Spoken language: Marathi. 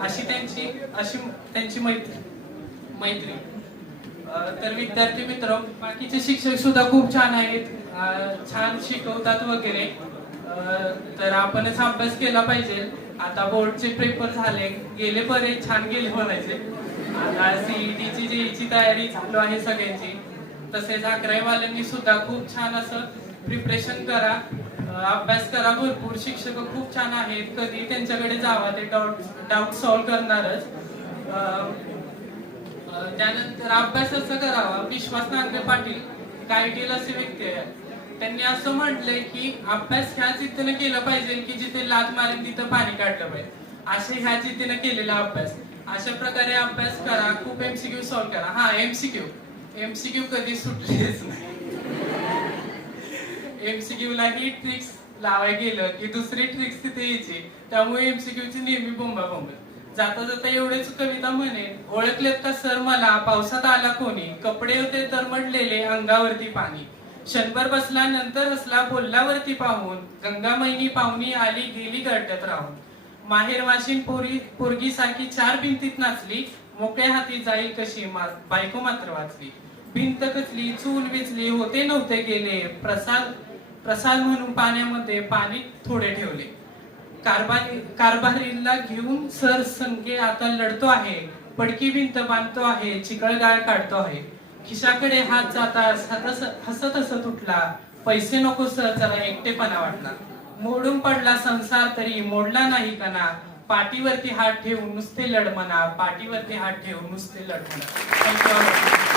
अशी त्यांची मैत्री. तर विद्यार्थी मित्र, बाकीचे शिक्षक सुद्धा खूप छान आहेत, छान शिकवतात वगैरे. तर आपणच अभ्यास केला पाहिजे. आता बोर्डचे पेपर झाले, गेले बरेच छान गेले म्हणायचे. आता सीईटीची जेईची तयारी चालू आहे सगळ्यांची. तसेच 11वी वाल्यांनी सुद्धा खूप छान असं प्रिपरेशन करा, अभ्यास करा भरपूर. शिक्षक खूप छान आहेत, कधी त्यांच्याकडे जावा, ते डाऊट सॉल्व्ह करणारच. त्यानंतर अभ्यासाचा करावा. विश्वास नांगरे पाटील गायटील असे व्यक्ती आहे, त्यांनी असं म्हटलंय की अभ्यास ह्या जिद्दीने केला पाहिजे की जिथे लात मारेन तिथं पाणी काढलं पाहिजे. असे ह्या जिद्दीने केलेला अभ्यास, अशा प्रकारे अभ्यास करा. खूप एमसीक्यू सॉल्व्ह करा. हा, एमसीक्यू कधी सुटलेच नाही. एमसीक्यू ला ही ट्रिक्स लावाय गेलं की दुसरी ट्रिक्स तिथे यायची, त्यामुळे एमसीक्यूची नेहमी बोंबाबोंब. जाता जाता एवढेच कविता म्हणेन, ओळखलेत का सर मला, पावसात आला कोणी, कपडे होते तरमडलेले, अंगावरती पाणी, क्षणभर बसला नंतर हसला बोलल्यावरती पाहून, गंगामयनी पाहुणी आली गेली गळट्यात राहून, माहेर वाशिन पोरगी सारखी 4 भिंतीत नाचली, मोकळ्या हाती जाईल कशी बायको मात्र वाचली, भिंत कचली चूल विचली होते नव्हते गेले, प्रसाद म्हणून पाण्यामध्ये पाणी थोडे ठेवले, कारभारीला घेऊन सर संगे आता लढतो आहे, पडकी भिंत बांधतो आहे, चिकळगाळ काढतो आहे, खिशाकडे हात जाता हसत हसत उठला, पैसे नको सर जरा एकटेपणा वाटला, मोडून पडला संसार तरी मोडला नाही कणा, पाठीवरती हात ठेवून नुसते लढमना, पाठीवरती हात ठेवून नुसते लढमना.